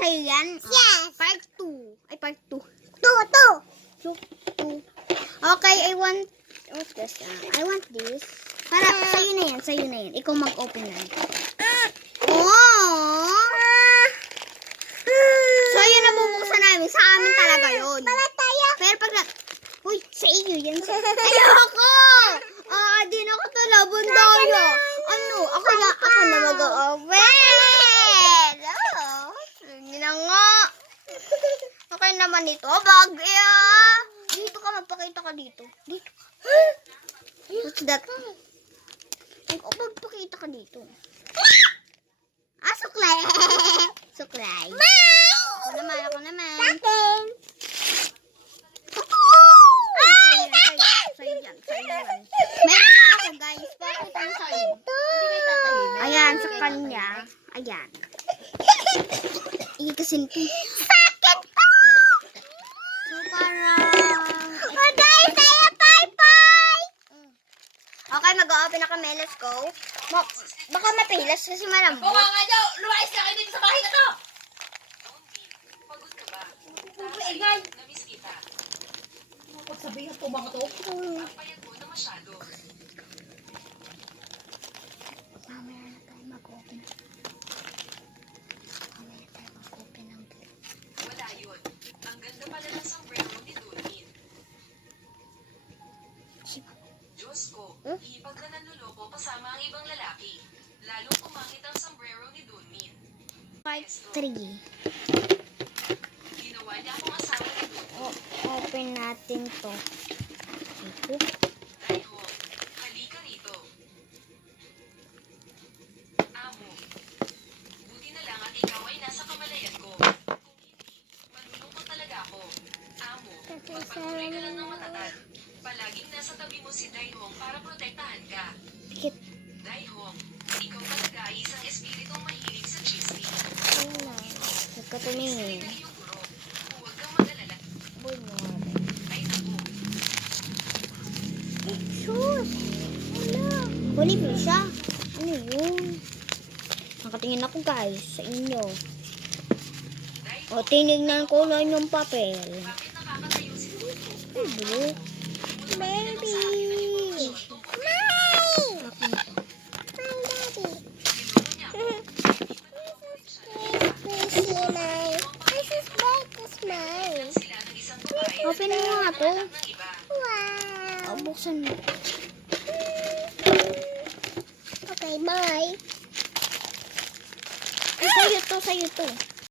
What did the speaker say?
sa'yo yan? Yes. Part 2. Ay, part 2. 2. 2. Okay, I want... What's this? I want this. Para, sa'yo na yan. Sa'yo na yan. Ikaw mag-open na. Oh! So, yun na bubuksan namin. Sa amin talaga yun. Para tayo. Pero pag na... Uy, sa iyo yan. Ayoko! Din ako talabon tayo. Ano? Ako na mag-open. Hindi na nga. Okay naman ito. Bagya. Dito ka, magpakita ka dito. Dito ka. What's that? Magpakita ka dito. Suklay. Suklay. Ako naman. Akin. Sa'yo yan. Meron na ako, guys. Bakit ang sa'yo? Ayan, sa kanya. Ayan. Ikasinti. Sakit ko! So, parang... Oh, guys, tayo, bye-bye! Okay, mag-o-open na kami. Let's go. Baka mapilas kasi malambot. Oo nga daw, lumayas ka kayo dito sa bahay na to! Pagod ka ba? Ingay! Namiss kita. Huwag sabihin po mga to. Payag mo na masyado. Mamaya na tayo mag-open. ng blue. Wala yun. Ang ganda pala ng sombrero ni Dunin. Diyos ko, hipag na nanluloko kasama ang ibang lalaki. Lalong pumangit ang sombrero ni Dunin. Part 3. Ginawa niya akong asawa ni Dunin. Open natin to. Ito. Daiho, halika rito. Amo, buti na lang at ikaw ay nasa kamalayan ko. Kung hindi, malulungkot talaga ako. Amo, magpatuloy ka lang ng matagal. Palaging nasa tabi mo si Daihong para protektahan ka. Tikit. Daihong, ikaw talaga ay isang espiritong mahilig sa chismis. Wala. Nagkatumingin. Ay yung guro. Huwag kang mag-alala. Bunyari. Ay naku, Sus! Wala. Huli mo siya. Ano yun? Nakatingin ako, guys, sa inyo. O, tinignan ko lang yung papel. bakit nakakatayo si Dunin? Ay, blue. Baby! Sinuno niya ako. Sila ng isang babae. Open mo nga to. Anak ng iba. O, buksan mo. Okay, bye. Ay, sa'yo to, sa'yo to.